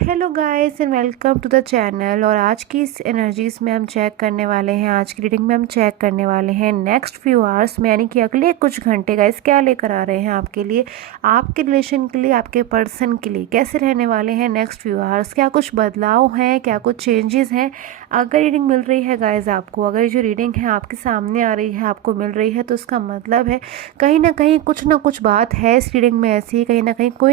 Hello guys and welcome to the channel. और आज की इस एनर्जीज में हम चेक करने वाले हैं, आज की रीडिंग में हम चेक करने वाले हैं नेक्स्ट फ्यू आवर्स में, यानी कि अगले कुछ घंटे गाइस क्या लेकर आ रहे हैं आपके लिए, आपके रिलेशन के लिए, आपके पर्सन के लिए कैसे रहने वाले हैं नेक्स्ट फ्यू आवर्स, क्या कुछ बदलाव हैं, क्या कुछ चेंजेस हैं। अगर रीडिंग मिल रही है गाइस आपको, अगर जो रीडिंग है आपके सामने आ रही है, आपको मिल रही है, तो उसका मतलब है कहीं ना कुछ बात है इस रीडिंग में ऐसी, कहीं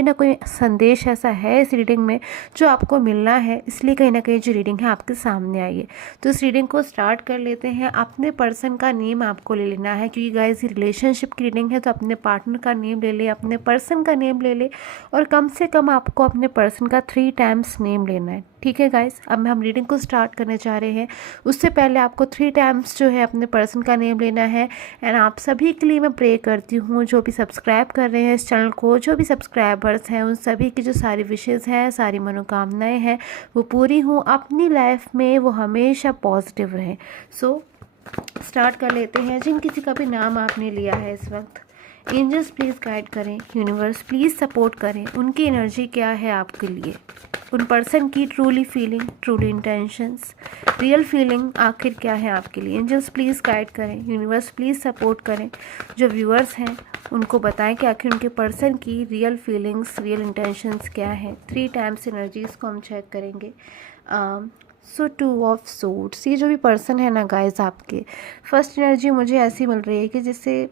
ना कोई संदेश ऐसा है इस रीडिंग में जो आपको मिलना है। इसलिए कहीं ना कहीं जो रीडिंग है आपके सामने आई है। तो इस रीडिंग को स्टार्ट कर लेते हैं। अपने पर्सन का नेम आपको ले लेना है, क्योंकि गाइस ये रिलेशनशिप की रीडिंग है, तो अपने पार्टनर का नेम ले ले, अपने पर्सन का नेम ले ले, और कम से कम आपको अपने पर्सन का 3 टाइम्स नेम लेना है। ठीक है गाइस, अब हम रीडिंग को स्टार्ट करने जा रहे हैं। उससे पहले आपको 3 टाइम्स जो है अपने पर्सन का नेम लेना है। एंड आप सभी के लिए मैं प्रे करती हूँ, जो भी सब्सक्राइब कर रहे हैं इस चैनल को, जो भी सब्सक्राइबर्स हैं, उन सभी की जो सारी विशेज़ हैं, सारी मनोकामनाएं हैं, वो पूरी हों अपनी लाइफ में, वो हमेशा पॉजिटिव रहें। सो स्टार्ट कर लेते हैं। जिन किसी का भी नाम आपने लिया है इस वक्त, एंजल्स प्लीज़ गाइड करें, यूनिवर्स प्लीज़ सपोर्ट करें। उनकी एनर्जी क्या है आपके लिए, उन पर्सन की truly feeling, truly intentions, real feeling आखिर क्या है आपके लिए। एंजल्स प्लीज़ गाइड करें, यूनिवर्स प्लीज़ सपोर्ट करें। जो व्यूअर्स हैं उनको बताएं कि आखिर उनके पर्सन की रियल फीलिंग्स, रियल इंटेंशंस क्या है। 3 टाइम्स एनर्जीज़ को हम चेक करेंगे। सो 2 ऑफ सोर्ड्स, ये जो भी पर्सन है ना गाइस आपके, फर्स्ट एनर्जी मुझे ऐसी मिल रही है कि जैसे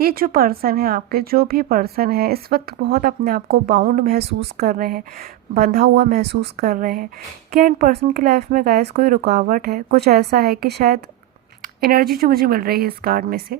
ये जो पर्सन है आपके, जो भी पर्सन है इस वक्त बहुत अपने आप को बाउंड महसूस कर रहे हैं, बंधा हुआ महसूस कर रहे हैं। क्या इन पर्सन की लाइफ में गाइस कोई रुकावट है? कुछ ऐसा है कि शायद एनर्जी जो मुझे मिल रही है इस कार्ड में से,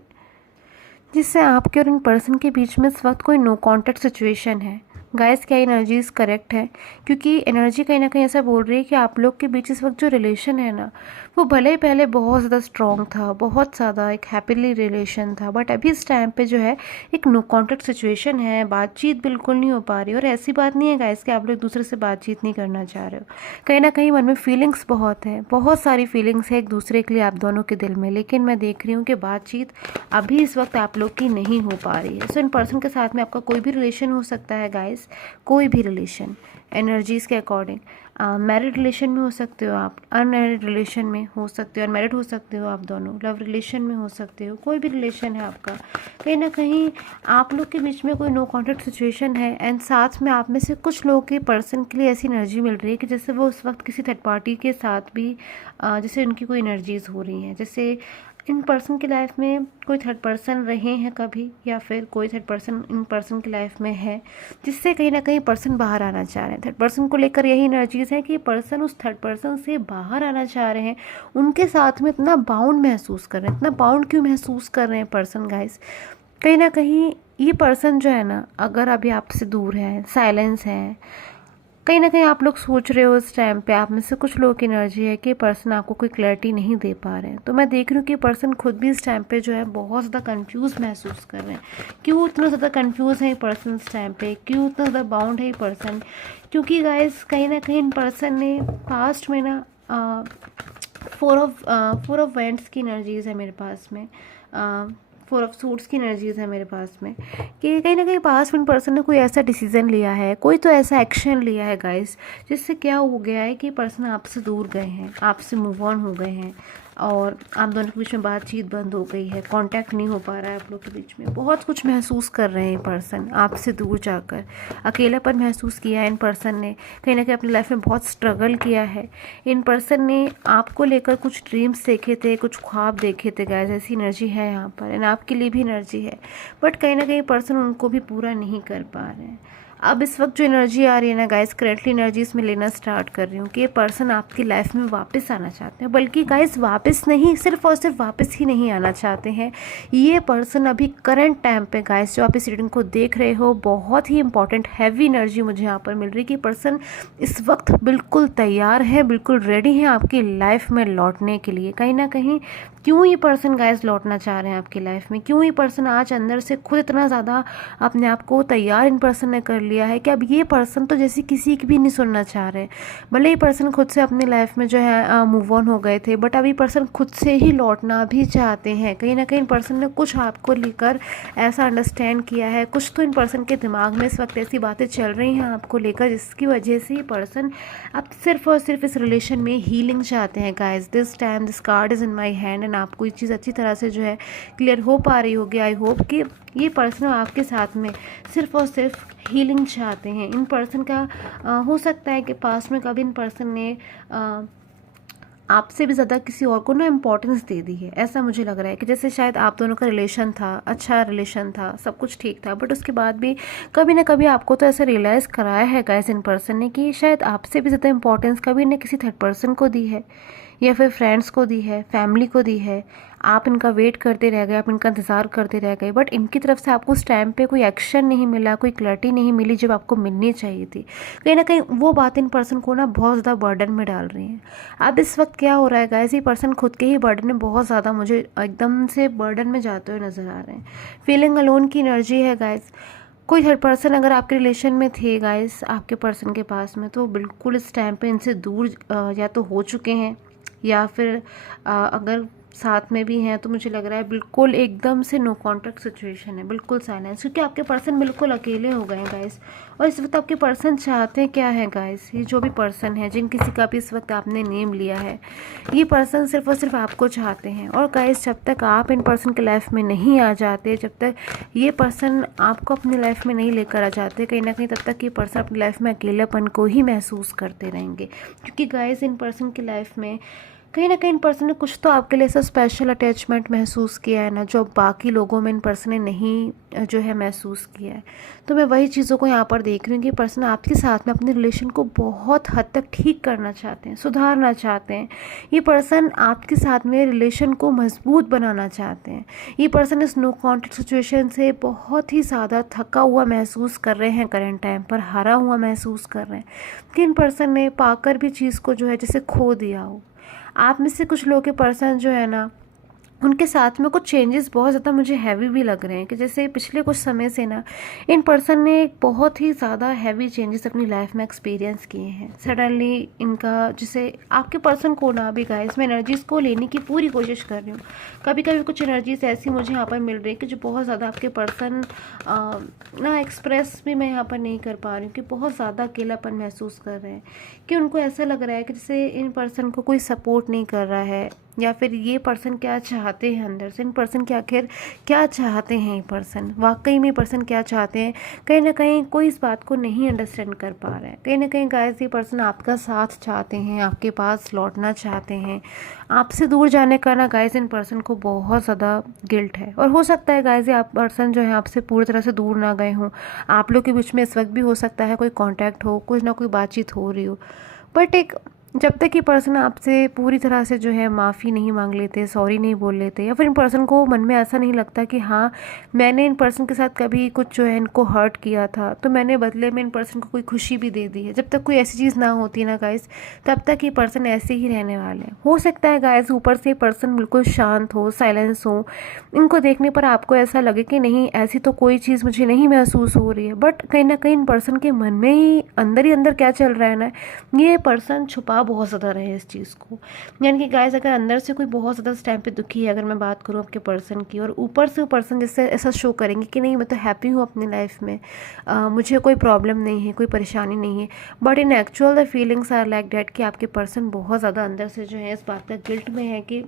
जिससे आपके और इन पर्सन के बीच में इस वक्त कोई नो कॉन्टैक्ट सिचुएशन है। गाइस क्या एनर्जीज करेक्ट है? क्योंकि एनर्जी कहीं ना कहीं ऐसा बोल रही है कि आप लोग के बीच इस वक्त जो रिलेशन है ना, वो भले ही पहले बहुत ज़्यादा स्ट्रॉन्ग था, बहुत ज़्यादा एक हैप्पीली रिलेशन था, बट अभी इस टाइम पे जो है एक नो कॉन्टैक्ट सिचुएशन है, बातचीत बिल्कुल नहीं हो पा रही। और ऐसी बात नहीं है गाइस कि आप लोग एक दूसरे से बातचीत नहीं करना चाह रहे हो, कहीं ना कहीं मन में फीलिंग्स बहुत है, बहुत सारी फीलिंग्स है एक दूसरे के लिए आप दोनों के दिल में, लेकिन मैं देख रही हूँ कि बातचीत अभी इस वक्त आप लोग की नहीं हो पा रही है। सो इन पर्सन के साथ में आपका कोई भी रिलेशन हो सकता है गाइस, कोई भी रिलेशन एनर्जीज़ के अकॉर्डिंग। मैरिड रिलेशन में हो सकते हो आप, अनमैरिड रिलेशन में हो सकते हो, अनमैरिड हो सकते हो आप दोनों, लव रिलेशन में हो सकते हो, कोई भी रिलेशन है आपका, कहीं ना कहीं आप लोग के बीच में कोई नो कॉन्टैक्ट सिचुएशन है। एंड साथ में आप में से कुछ लोगों के पर्सन के लिए ऐसी एनर्जी मिल रही है कि जैसे वो उस वक्त किसी थर्ड पार्टी के साथ भी जैसे उनकी कोई एनर्जीज़ हो रही हैं, जैसे इन पर्सन की लाइफ में कोई थर्ड पर्सन रहे हैं कभी, या फिर कोई थर्ड पर्सन इन पर्सन की लाइफ में है, जिससे कहीं ना कहीं पर्सन बाहर आना चाह रहे हैं। थर्ड पर्सन को लेकर यही एनर्जीज है कि पर्सन उस थर्ड पर्सन से बाहर आना चाह रहे हैं, उनके साथ में इतना बाउंड महसूस कर रहे हैं। इतना बाउंड क्यों महसूस कर रहे हैं पर्सन गाइस? कहीं ना कहीं ये पर्सन जो है ना, अगर अभी आपसे दूर है, साइलेंस है, कहीं ना कहीं आप लोग सोच रहे हो इस टाइम पे, आप में से कुछ लोगों की एनर्जी है कि पर्सन आपको कोई क्लैरिटी नहीं दे पा रहे हैं। तो मैं देख रही हूँ कि पर्सन खुद भी इस टाइम पे जो है बहुत ज़्यादा कंफ्यूज महसूस कर रहे हैं। क्यों इतना ज़्यादा कंफ्यूज है ये पर्सन इस टाइम पे, क्यों इतना ज़्यादा बाउंड है ये पर्सन? क्योंकि गाइस कहीं ना कहीं इन पर्सन ने पास्ट में ना 4 ऑफ वेंट्स की एनर्जीज है मेरे पास में, 4 ऑफ सूट्स की एनर्जीज़ है मेरे पास में, कि कहीं ना कहीं पास में पर्सन ने कोई ऐसा डिसीजन लिया है, कोई तो ऐसा एक्शन लिया है गाइस, जिससे क्या हो गया है कि पर्सन आपसे दूर गए हैं, आपसे मूव ऑन हो गए हैं, और आप दोनों के बीच में बातचीत बंद हो गई है, कांटेक्ट नहीं हो पा रहा है आप लोग के बीच में। बहुत कुछ महसूस कर रहे हैं पर्सन आपसे दूर जाकर, अकेलापन महसूस किया है इन पर्सन ने, कहीं ना कहीं अपनी लाइफ में बहुत स्ट्रगल किया है। इन पर्सन ने आपको लेकर कुछ ड्रीम्स देखे थे, कुछ ख्वाब देखे थे गाइस, ऐसी एनर्जी है यहाँ पर, एंड आपके लिए भी एनर्जी है, बट कहीं ना कहीं पर्सन उनको भी पूरा नहीं कर पा रहे हैं। अब इस वक्त जो एनर्जी आ रही है ना गाइस, करेंटली एनर्जीज में लेना स्टार्ट कर रही हूँ कि ये पर्सन आपकी लाइफ में वापस आना चाहते हैं, बल्कि गाइस वापस नहीं, सिर्फ और सिर्फ वापस ही नहीं आना चाहते हैं। ये पर्सन अभी करंट टाइम पे गाइस, जो आप इस रीडिंग को देख रहे हो, बहुत ही इंपॉर्टेंट हैवी एनर्जी मुझे यहाँ पर मिल रही है कि पर्सन इस वक्त बिल्कुल तैयार है, बिल्कुल रेडी है आपकी लाइफ में लौटने के लिए। कहीं ना कहीं क्यों ये पर्सन गाइस लौटना चाह रहे हैं आपकी लाइफ में, क्यों ये पर्सन आज अंदर से खुद इतना ज़्यादा अपने आप को तैयार इन पर्सन ने कर लिया है कि अब ये पर्सन तो जैसे किसी की भी नहीं सुनना चाह रहे। भले ये पर्सन खुद से अपनी लाइफ में जो है मूव ऑन हो गए थे, बट अब ये पर्सन खुद से ही लौटना भी चाहते हैं। कहीं ना कहीं पर्सन ने कुछ आपको लेकर ऐसा अंडरस्टैंड किया है, कुछ तो इन पर्सन के दिमाग में इस वक्त ऐसी बातें चल रही हैं आपको लेकर, जिसकी वजह से ये पर्सन अब सिर्फ और सिर्फ इस रिलेशन में हीलिंग चाहते हैं। Guys this time this card is in my hand, and आपको ये चीज़ अच्छी तरह से जो है क्लियर हो पा रही होगी। आई होप कि ये पर्सन आपके साथ में सिर्फ और सिर्फ हीलिंग चाहते हैं। इन पर्सन का हो सकता है कि पास में कभी इन पर्सन ने आपसे भी ज़्यादा किसी और को ना इम्पोर्टेंस दे दी है। ऐसा मुझे लग रहा है कि जैसे शायद आप दोनों का रिलेशन था, अच्छा रिलेशन था, सब कुछ ठीक था, बट उसके बाद भी कभी ना कभी आपको तो ऐसा रियलाइज़ कराया है गाइस इन पर्सन ने कि शायद आपसे भी ज़्यादा इम्पोर्टेंस कभी ने किसी थर्ड पर्सन को दी है, या फिर फ्रेंड्स को दी है, फैमिली को दी है। आप इनका वेट करते रह गए, आप इनका इंतज़ार करते रह गए, बट इनकी तरफ से आपको उस टाइम पे कोई एक्शन नहीं मिला, कोई क्लैरिटी नहीं मिली जब आपको मिलनी चाहिए थी। कहीं ना कहीं वो बात इन पर्सन को ना बहुत ज़्यादा बर्डन में डाल रही हैं। अब इस वक्त क्या हो रहा है गाइस, ये पर्सन खुद के ही बर्डन में बहुत ज़्यादा मुझे एकदम से बर्डन में जाते हुए नज़र आ रहे हैं। फीलिंग अलोन की एनर्जी है गाइस। कोई थर्ड पर्सन अगर आपके रिलेशन में थे गाइस आपके पर्सन के पास में, तो बिल्कुल इस टाइम पे इनसे दूर या तो हो चुके हैं, या फिर अगर साथ में भी हैं तो मुझे लग रहा है बिल्कुल एकदम से नो कॉन्टैक्ट सिचुएशन है, बिल्कुल साइलेंस, क्योंकि आपके पर्सन बिल्कुल अकेले हो गए हैं गाइस। और इस वक्त आपके पर्सन चाहते क्या है गाइस, ये जो भी पर्सन है, जिन किसी का भी इस वक्त आपने नेम लिया है, ये पर्सन सिर्फ और सिर्फ आपको चाहते हैं। और गाइस जब तक आप इन पर्सन के लाइफ में नहीं आ जाते, जब तक ये पर्सन आपको अपनी लाइफ में नहीं लेकर आ जाते, कहीं ना कहीं तब तक ये पर्सन अपनी लाइफ में अकेलेपन को ही महसूस करते रहेंगे। क्योंकि गाइस इन पर्सन की लाइफ में कहीं ना कहीं इन पर्सन ने कुछ तो आपके लिए ऐसा स्पेशल अटैचमेंट महसूस किया है ना, जो बाकी लोगों में इन पर्सन ने नहीं जो है महसूस किया है। तो मैं वही चीज़ों को यहाँ पर देख रही हूँ कि पर्सन आपके साथ में अपने रिलेशन को बहुत हद तक ठीक करना चाहते हैं, सुधारना चाहते हैं। ये पर्सन आपके साथ में रिलेशन को मजबूत बनाना चाहते हैं। ये पर्सन इस नो कॉन्टैक्ट सिचुएशन से बहुत ही ज़्यादा थका हुआ महसूस कर रहे हैं, करंट टाइम पर हारा हुआ महसूस कर रहे हैं कि इन पर्सन ने पाकर भी चीज़ को जो है जैसे खो दिया हो। आप में से कुछ लोगों के पर्सन जो है ना, उनके साथ में कुछ चेंजेस बहुत ज़्यादा मुझे हैवी भी लग रहे हैं कि जैसे पिछले कुछ समय से ना इन पर्सन ने बहुत ही ज़्यादा हैवी चेंजेस अपनी लाइफ में एक्सपीरियंस किए हैं। सडनली इनका जैसे आपके पर्सन को ना भी गाइस मैं एनर्जीज़ को लेने की पूरी कोशिश कर रही हूँ। कभी कभी कुछ एनर्जीज ऐसी मुझे यहाँ पर मिल रही है कि जो बहुत ज़्यादा आपके पर्सन ना एक्सप्रेस भी मैं यहाँ पर नहीं कर पा रही हूँ कि बहुत ज़्यादा अकेलापन महसूस कर रहे हैं, कि उनको ऐसा लग रहा है कि जैसे इन पर्सन को कोई सपोर्ट नहीं कर रहा है, या फिर ये पर्सन क्या चाहते हैं अंदर से, इन पर्सन के आखिर क्या चाहते हैं, ये पर्सन वाकई में पर्सन क्या चाहते हैं, कहीं ना कहीं कोई इस बात को नहीं अंडरस्टैंड कर पा रहा है। कहीं ना कहीं गाइस ये पर्सन आपका साथ चाहते हैं, आपके पास लौटना चाहते हैं। आपसे दूर जाने का ना गाइस इन पर्सन को बहुत ज़्यादा गिल्ट है, और हो सकता है गाइस ये आप पर्सन जो है आपसे पूरी तरह से दूर ना गए हों, आप लोग के बीच में इस वक्त भी हो सकता है कोई कांटेक्ट हो, कुछ ना कोई बातचीत हो रही हो, बट एक जब तक ये पर्सन आपसे पूरी तरह से जो है माफ़ी नहीं मांग लेते, सॉरी नहीं बोल लेते, या फिर इन पर्सन को मन में ऐसा नहीं लगता कि हाँ मैंने इन पर्सन के साथ कभी कुछ जो है इनको हर्ट किया था तो मैंने बदले में इन पर्सन को कोई खुशी भी दे दी है, जब तक कोई ऐसी चीज़ ना होती ना गाइस तब तक ये पर्सन ऐसे ही रहने वाले हैं। हो सकता है गाइस ऊपर से ये पर्सन बिल्कुल शांत हो, साइलेंस हो, इनको देखने पर आपको ऐसा लगे कि नहीं ऐसी तो कोई चीज़ मुझे नहीं महसूस हो रही है, बट कहीं ना कहीं इन पर्सन के मन में ही अंदर क्या चल रहा है ना, ये पर्सन छुपा बहुत ज़्यादा रहे इस चीज़ को। यानी कि गाइस अगर अंदर से कोई बहुत ज़्यादा इस टाइम पे दुखी है, अगर मैं बात करूँ आपके पर्सन की, और ऊपर से वो पर्सन जैसे ऐसा शो करेंगे कि नहीं मैं तो हैप्पी हूँ अपनी लाइफ में, मुझे कोई प्रॉब्लम नहीं है, कोई परेशानी नहीं है, but in actual the feelings are like that कि आपके पर्सन बहुत ज़्यादा अंदर से जो है इस बात का गिल्ट में है कि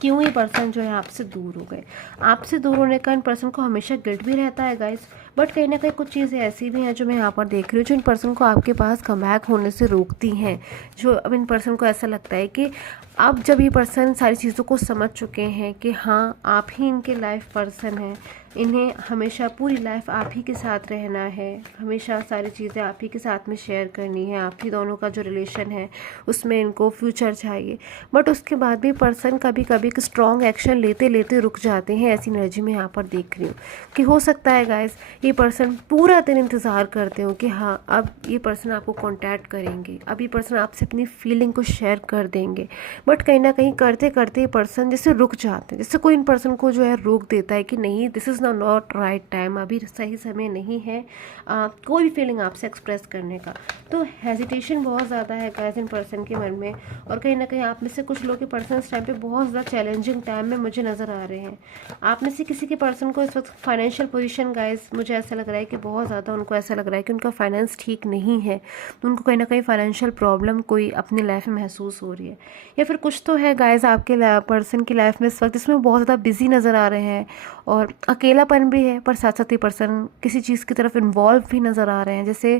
क्यों ये पर्सन जो है आपसे दूर हो गए। आपसे दूर होने का इन पर्सन को हमेशा गिल्ट भी रहता है गाइस, बट कहीं ना कहीं कुछ चीज़ें ऐसी भी हैं जो मैं यहाँ पर देख रही हूँ जो इन पर्सन को आपके पास कमबैक होने से रोकती हैं। जो अब इन पर्सन को ऐसा लगता है कि अब जब ये पर्सन सारी चीज़ों को समझ चुके हैं कि हाँ आप ही इनके लाइफ पर्सन हैं, इन्हें हमेशा पूरी लाइफ आप ही के साथ रहना है, हमेशा सारी चीज़ें आप ही के साथ में शेयर करनी है, आप ही दोनों का जो रिलेशन है उसमें इनको फ्यूचर चाहिए, बट उसके बाद भी पर्सन कभी कभी स्ट्रॉन्ग एक्शन लेते लेते रुक जाते हैं। ऐसी एनर्जी में यहाँ पर देख रही हूँ कि हो सकता है गाइस ये पर्सन पूरा दिन इंतज़ार करते हो कि हाँ अब ये पर्सन आपको कांटेक्ट करेंगे, अब ये पर्सन आपसे अपनी फीलिंग को शेयर कर देंगे। बट कहीं ना कहीं करते करते ये पर्सन जैसे रुक जाते हैं, जैसे कोई इन पर्सन को जो है रोक देता है कि नहीं, this is not right time, अभी सही समय नहीं है कोई भी फीलिंग आपसे एक्सप्रेस करने का। तो हेजिटेशन बहुत ज़्यादा है गाइस इन पर्सन के मन में। और कहीं ना कहीं आप में से कुछ लोग के पर्सन इस टाइम पे बहुत ज़्यादा चैलेंजिंग टाइम में मुझे नज़र आ रहे हैं। आप में से किसी के पर्सन को इस वक्त फाइनेंशियल पोजीशन गाइस मुझे ऐसा लग रहा है कि बहुत ज़्यादा उनको ऐसा लग रहा है कि उनका फाइनेंस ठीक नहीं है, उनको कहीं ना कहीं फाइनेंशियल प्रॉब्लम कोई अपनी लाइफ में महसूस हो रही है। या फिर कुछ तो है गाइस आपके पर्सन की लाइफ में इस वक्त इसमें बहुत ज़्यादा बिजी नज़र आ रहे हैं और अकेलापन भी है, पर साथ साथ ये पर्सन किसी चीज़ की तरफ इन्वॉल्व भी नज़र आ रहे हैं। जैसे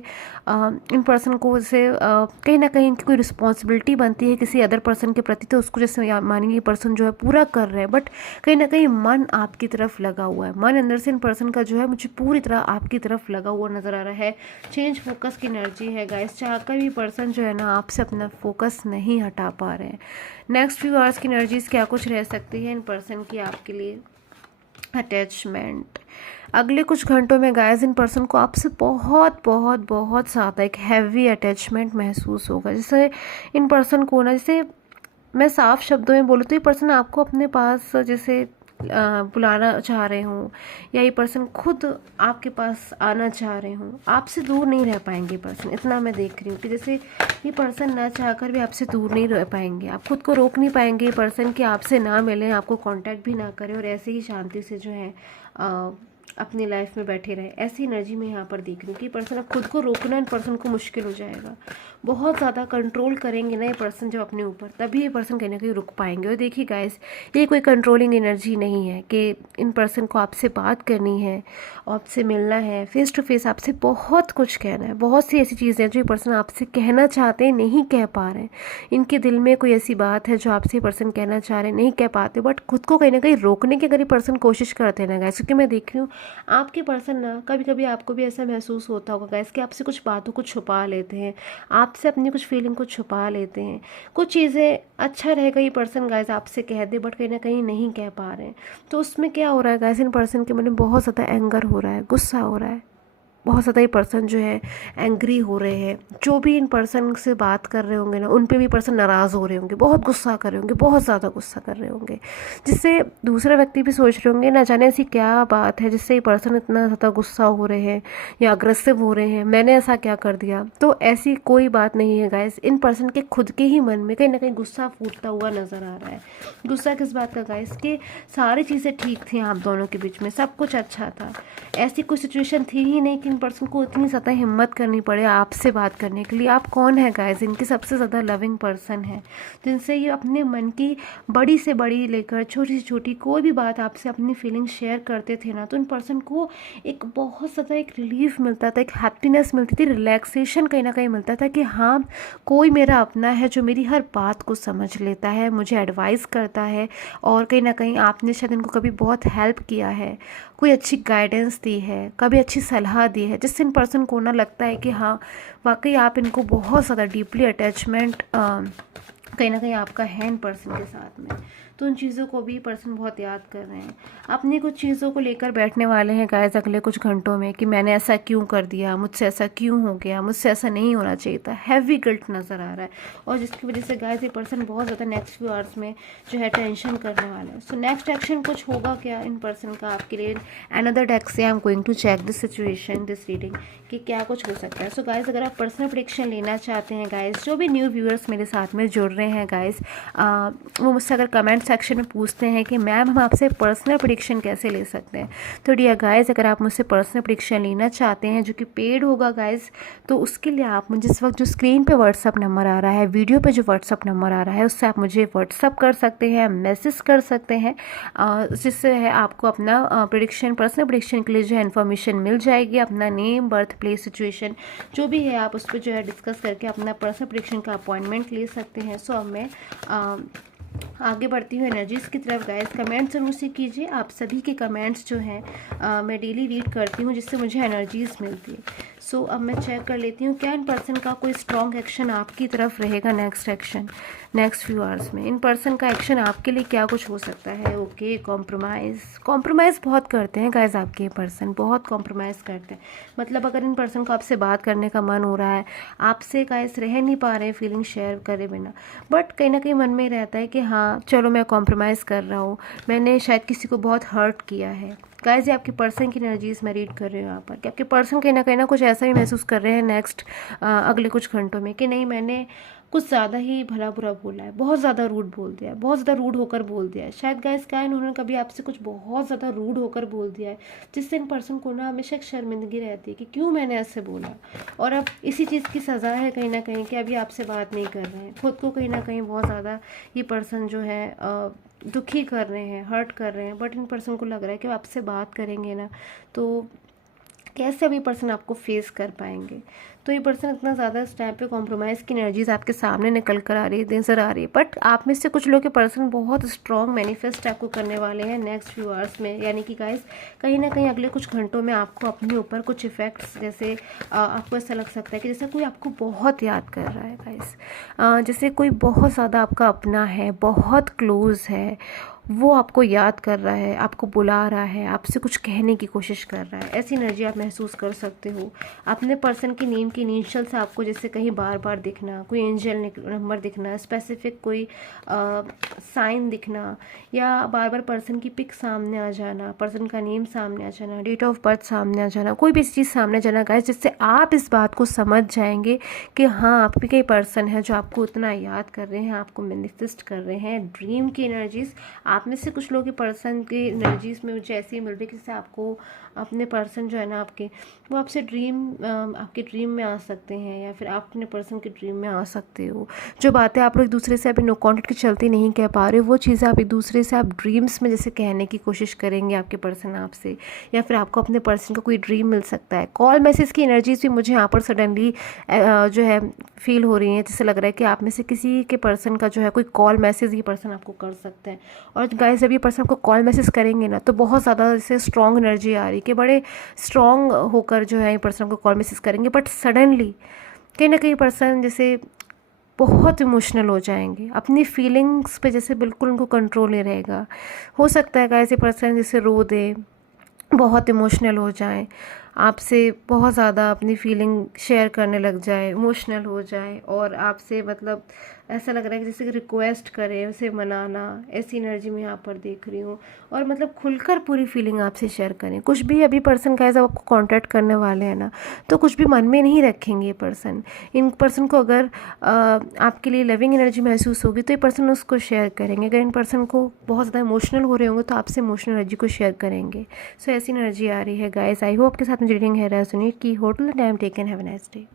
इन पर्सन को जैसे कहीं ना कहीं इनकी कोई रिस्पॉन्सिबिलिटी बनती है किसी अदर पर्सन के प्रति, तो उसको जैसे मानिए ये पर्सन जो है पूरा कर रहे हैं, बट कहीं ना कहीं मन आपकी तरफ लगा हुआ है। मन अंदर से इन पर्सन का जो है मुझे पूरी तरह आपकी तरफ लगा हुआ नज़र आ रहा है। चेंज फोकस की एनर्जी है गाइस, चाहकर भी पर्सन जो है ना आपसे अपना फोकस नहीं हटा पा रहे हैं। नेक्स्ट फ्यू आवर्स की एनर्जीज क्या कुछ रह सकती है इन पर्सन की आपके लिए। अटैचमेंट, अगले कुछ घंटों में गाइस इन पर्सन को आपसे बहुत बहुत बहुत ज़्यादा एक हैवी अटैचमेंट महसूस होगा। जैसे इन पर्सन को ना, जैसे मैं साफ शब्दों में बोलूँ तो ये पर्सन आपको अपने पास जैसे बुलाना चाह रहे हों, या ये पर्सन खुद आपके पास आना चाह रहे हों, आपसे दूर नहीं रह पाएंगे पर्सन। इतना मैं देख रही हूँ कि जैसे ये पर्सन ना चाहकर भी आपसे दूर नहीं रह पाएंगे, आप खुद को रोक नहीं पाएंगे ये पर्सन कि आपसे ना मिलें, आपको कांटेक्ट भी ना करें और ऐसे ही शांति से जो है अपनी लाइफ में बैठे रहे। ऐसी एनर्जी में यहाँ पर देख रही हूँ कि पर्सन अब खुद को रोकना इन पर्सन को मुश्किल हो जाएगा। बहुत ज़्यादा कंट्रोल करेंगे ना ये पर्सन जब अपने ऊपर, तभी ये पर्सन कहीं ना कहीं रुक पाएंगे। और देखिए गाइस, ये कोई कंट्रोलिंग एनर्जी नहीं है कि इन पर्सन को आपसे बात करनी है, आपसे मिलना है, फेस टू फेस आपसे बहुत कुछ कहना है। बहुत सी ऐसी चीज़ें हैं जो ये पर्सन आपसे कहना चाहते हैं, नहीं कह पा रहे हैं। इनके दिल में कोई ऐसी बात है जो आपसे पर्सन कहना चाह रहे हैं, नहीं कह पाते, बट खुद को कहीं ना कहीं रोकने की अगर ये पर्सन कोशिश करते हैं ना गाइस, क्योंकि मैं देख रही हूँ आपके पर्सन ना, कभी कभी आपको भी ऐसा महसूस होता होगा गाइस कि आपसे कुछ बातों को छुपा लेते हैं, आपसे अपनी कुछ फीलिंग को छुपा लेते हैं। कुछ चीज़ें अच्छा रहेगा ये पर्सन गाइस आपसे कह दे, बट कहीं ना कहीं नहीं कह पा रहे हैं। तो उसमें क्या हो रहा है गाइस, इन पर्सन के मन में बहुत ज़्यादा एंगर हो रहा है, गुस्सा हो रहा है, बहुत ज़्यादा ये पर्सन जो है एंग्री हो रहे हैं। जो भी इन पर्सन से बात कर रहे होंगे ना, उन पे भी पर्सन नाराज़ हो रहे होंगे, बहुत गुस्सा कर रहे होंगे, बहुत ज़्यादा गुस्सा कर रहे होंगे, जिससे दूसरे व्यक्ति भी सोच रहे होंगे ना जाने ऐसी क्या बात है जिससे ये पर्सन इतना ज़्यादा गुस्सा हो रहे हैं या अग्रेसिव हो रहे हैं, मैंने ऐसा क्या कर दिया। तो ऐसी कोई बात नहीं है गाइस, इन पर्सन के खुद के ही मन में कहीं ना कहीं गुस्सा फूटता हुआ नज़र आ रहा है। गुस्सा किस बात का गाइस, कि सारी चीज़ें ठीक थी आप दोनों के बीच में, सब कुछ अच्छा था, ऐसी कोई सिचुएशन थी ही नहीं कि इन पर्सन को इतनी ज़्यादा हिम्मत करनी पड़े आपसे बात करने के लिए। आप कौन है गाइस, इनके सबसे ज़्यादा लविंग पर्सन है, जिनसे ये अपने मन की बड़ी से बड़ी लेकर छोटी से छोटी कोई भी बात आपसे अपनी फीलिंग शेयर करते थे ना, तो इन पर्सन को एक बहुत ज़्यादा एक रिलीफ मिलता था, एक हैप्पीनेस मिलती थी, रिलैक्सेशन कहीं ना कहीं मिलता था कि हाँ कोई मेरा अपना है जो मेरी हर बात को समझ लेता है, मुझे एडवाइस करता है, और कहीं ना कहीं आपने शायद इनको कभी बहुत हेल्प किया है, कोई अच्छी गाइडेंस दी है, कभी अच्छी सलाह दी है, जिससे इन पर्सन को ना लगता है कि हाँ वाकई आप इनको बहुत ज़्यादा डीपली अटैचमेंट कहीं ना कहीं आपका है इन पर्सन के साथ में। तो उन चीज़ों को भी पर्सन बहुत याद कर रहे हैं, अपनी कुछ चीज़ों को लेकर बैठने वाले हैं गाइस अगले कुछ घंटों में कि मैंने ऐसा क्यों कर दिया, मुझसे ऐसा क्यों हो गया, मुझसे ऐसा नहीं होना चाहिए था। हैवी गिल्ट नज़र आ रहा है, और जिसकी वजह से गाइस ये पर्सन बहुत ज़्यादा नेक्स्ट फ्यू आवर्स में जो है टेंशन करने वाला है। सो नेक्स्ट एक्शन कुछ होगा क्या इन पर्सन का आपके लिए। अनदर डेक से I am going to check this situation, this reading कि क्या कुछ हो सकता है। सो गाइस अगर आप पर्सनल प्रेडिक्शन लेना चाहते हैं गाइस, जो भी न्यू व्यूअर्स मेरे साथ में जुड़ रहे हैं गाइस, वो मुझसे अगर कमेंट सेक्शन में पूछते हैं कि मैम हम आपसे पर्सनल प्रेडिक्शन कैसे ले सकते हैं, तो डियर गाइस अगर आप मुझसे पर्सनल प्रेडिक्शन लेना चाहते हैं जो कि पेड होगा गाइस, तो उसके लिए आप मुझे इस वक्त जो स्क्रीन पे व्हाट्सअप नंबर आ रहा है, वीडियो पे जो व्हाट्सअप नंबर आ रहा है, उससे आप मुझे व्हाट्सअप कर सकते हैं, मैसेज कर सकते हैं, जिससे है आपको अपना प्रेडिक्शन, पर्सनल प्रेडिक्शन के लिए जो है इन्फॉर्मेशन मिल जाएगी। अपना नेम, बर्थ प्लेस, सिचुएशन जो भी है आप उस पर जो है डिस्कस करके अपना पर्सनल प्रेडिक्शन का अपॉइंटमेंट ले सकते हैं। सो अब मैं आगे बढ़ती हूँ एनर्जीज़ की तरफ गाइस। कमेंट्स जरूर से कीजिए, आप सभी के कमेंट्स जो हैं मैं डेली रीड करती हूँ, जिससे मुझे एनर्जीज़ मिलती है। सो अब मैं चेक कर लेती हूँ क्या इन पर्सन का कोई स्ट्रॉन्ग एक्शन आपकी तरफ रहेगा नेक्स्ट फ्यू आवर्स में। इन पर्सन का एक्शन आपके लिए क्या कुछ हो सकता है। ओके, कॉम्प्रोमाइज़ बहुत करते हैं गाइज आपके ये पर्सन, बहुत कॉम्प्रोमाइज़ करते हैं। मतलब अगर इन पर्सन को आपसे बात करने का मन हो रहा है, आपसे गाइज रह नहीं पा रहे हैं फीलिंग शेयर करे बिना, बट कहीं ना कहीं मन में रहता है कि हाँ चलो मैं कॉम्प्रोमाइज़ कर रहा हूँ, मैंने शायद किसी को बहुत हर्ट किया है। गाइस ये आपके पर्सन की एनर्जीज मैं रीड कर रही हूँ यहाँ पर कि आपके पर्सन कहीं ना कुछ ऐसा ही महसूस कर रहे हैं अगले कुछ घंटों में कि नहीं, मैंने कुछ ज़्यादा ही भला बुरा बोला है, बहुत ज़्यादा रूड बोल दिया है, बहुत ज़्यादा रूड होकर बोल दिया है। शायद गाइस क्या इन्होंने कभी आपसे कुछ बहुत ज़्यादा रूड होकर बोल दिया है, जिससे इन पर्सन को ना हमेशा एक शर्मिंदगी रहती है कि क्यों मैंने ऐसे बोला। और अब इसी चीज़ की सज़ा है कहीं ना कहीं कि अभी आपसे बात नहीं कर रहे हैं, खुद को कहीं ना कहीं बहुत ज़्यादा ये पर्सन जो है दुखी कर रहे हैं, हर्ट कर रहे हैं। बट इन पर्सन को लग रहा है कि आपसे बात करेंगे ना तो कैसे अभी पर्सन आपको फेस कर पाएंगे। तो ये पर्सन इतना ज़्यादा इस टाइम पे कॉम्प्रोमाइज़ की एनर्जीज आपके सामने निकल कर आ रही है, नजर आ रही है। बट आप में से कुछ लोग के पर्सन बहुत स्ट्रॉन्ग मैनिफेस्ट आपको करने वाले हैं नेक्स्ट फ्यू आवर्स में। यानी कि गाइस कहीं ना कहीं अगले कुछ घंटों में आपको अपने ऊपर कुछ इफ़ेक्ट्स, जैसे आपको ऐसा लग सकता है कि जैसे कोई आपको बहुत याद कर रहा है गाइस, जैसे कोई बहुत ज़्यादा आपका अपना है, बहुत क्लोज है, वो आपको याद कर रहा है, आपको बुला रहा है, आपसे कुछ कहने की कोशिश कर रहा है। ऐसी एनर्जी आप महसूस कर सकते हो। अपने पर्सन की नेम की इनिशियल से आपको जैसे कहीं बार बार दिखना, कोई एंजल नंबर दिखना, स्पेसिफिक कोई साइन दिखना, या बार बार पर्सन की पिक सामने आ जाना, पर्सन का नेम सामने आ जाना, डेट ऑफ बर्थ सामने आ जाना, कोई भी चीज़ सामने आ जाना गाइस, जिससे आप इस बात को समझ जाएंगे कि हाँ आपके पर्सन है जो आपको उतना याद कर रहे हैं, आपको मैनिफेस्ट कर रहे हैं। ड्रीम की एनर्जीज आप में से कुछ लोग के पर्सन की एनर्जीज में मुझे ऐसी मिल रही है कि जैसे आपको अपने पर्सन जो है ना आपके, वो आपसे आपके ड्रीम में आ सकते हैं, या फिर आप अपने पर्सन के ड्रीम में आ सकते हो। जो बातें आप लोग एक दूसरे से अभी नो कॉन्टेक्ट के चलते नहीं कह पा रहे हो, वो चीज़ें आप एक दूसरे से आप ड्रीम्स में जैसे कहने की कोशिश करेंगे आपके पर्सन आपसे, या फिर आपको अपने पर्सन का कोई ड्रीम मिल सकता है। कॉल मैसेज की एनर्जीज भी मुझे यहाँ पर सडनली जो है फील हो रही है, जैसे लग रहा है कि आप में से किसी के पर्सन का जो है कोई कॉल मैसेज ये पर्सन आपको कर सकते हैं। और गाइस जब ये पर्सन आपको कॉल मैसेज करेंगे ना तो बहुत ज़्यादा जैसे स्ट्रॉन्ग एनर्जी आ रही है कि बड़े स्ट्रॉन्ग होकर जो है ये पर्सन को कॉल मैसेज करेंगे। बट सडनली कहीं ना कहीं पर्सन जैसे बहुत इमोशनल हो जाएंगे, अपनी फीलिंग्स पे जैसे बिल्कुल उनको कंट्रोल नहीं रहेगा। हो सकता है गाइस ये पर्सन जैसे रो दे, बहुत इमोशनल हो जाए, आपसे बहुत ज़्यादा अपनी फीलिंग शेयर करने लग जाए, इमोशनल हो जाए, और आपसे मतलब ऐसा लग रहा है कि जैसे रिक्वेस्ट करे, उसे मनाना, ऐसी एनर्जी में यहाँ पर देख रही हूँ। और मतलब खुलकर पूरी फीलिंग आपसे शेयर करें। कुछ भी अभी पर्सन का जब आपको कांटेक्ट करने वाले हैं ना तो कुछ भी मन में नहीं रखेंगे ये पर्सन। इन पर्सन को अगर आपके लिए लविंग एनर्जी महसूस होगी तो ये पर्सन उसको शेयर करेंगे। अगर इन पर्सन को बहुत ज़्यादा इमोशनल हो रहे होंगे तो आपसे इमोशनल एनर्जी को शेयर करेंगे। सो ऐसी एनर्जी आ रही है गाइस। आई होप आपके साथ में रीडिंग है रेजोनेट की। हो till the time take and have a nice day.